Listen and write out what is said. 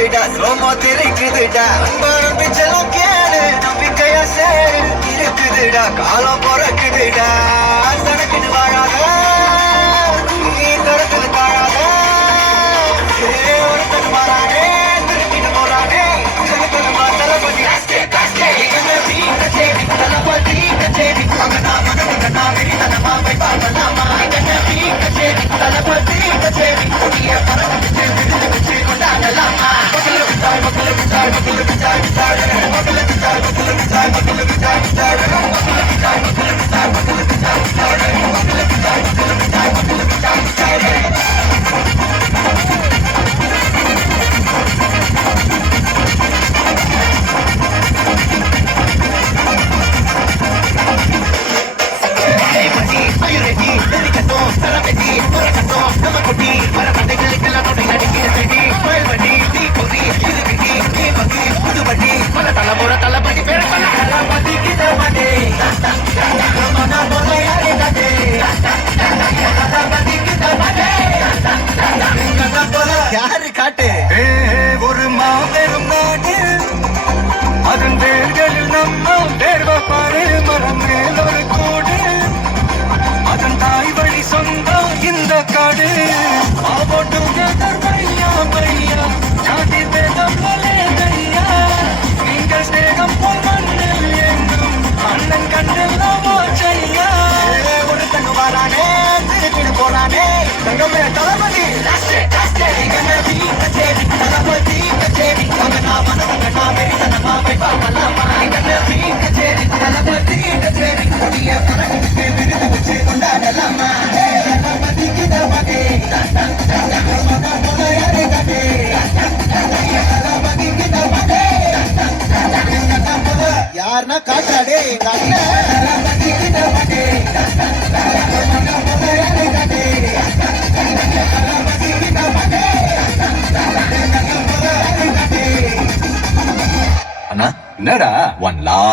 இருக்குதுடா சோமோ தெரிக்குதுடா அன்பாரம் பிச்சலும் கேடு நம்பிக்கையா சேரு இருக்குதுடா காலம் பிறக்குதுடா சனக்குன்னு வாழாத நீ தரத்துல வாழாத ஒருத்தன் வரானே திருப்பிட்டு போறானே சனக்குன்னு தளபதி தளபதி கச்சேரி வெறிதனமா வைப்பாடலாமா தளபதி கச்சேரி கொடிய பறந்து வச்சு கொண்டாடலாமா யாரு காட்டு ஒரு மாபெரும் நாடு அதன் வேர்களில் நம்ம தேர்வப்பாடு மரம் மேல் ஒரு கூடு அதன் தாய் வழி சொந்தம் இந்த காடு போட்டும் பையா பையா ஜாதி பேதம் கையா நீங்கள் சேகம் போல் மண்ணில் எங்கும் அண்ணன் கண்டெல்லாம் செய்யா ஒரு தங்க வரானே திருப்பிடு போறானே தங்கமே தளபதி தளபதி கச்சேரி வெறிதனமா வைப்பாடலாமா தளபதி கச்சேரி கொடிய பறந்து வச்சு கொண்டாடலாமா யாருன்னா காட்டாடே அண்ணா என்னடா ஒன் லாஸ்ட்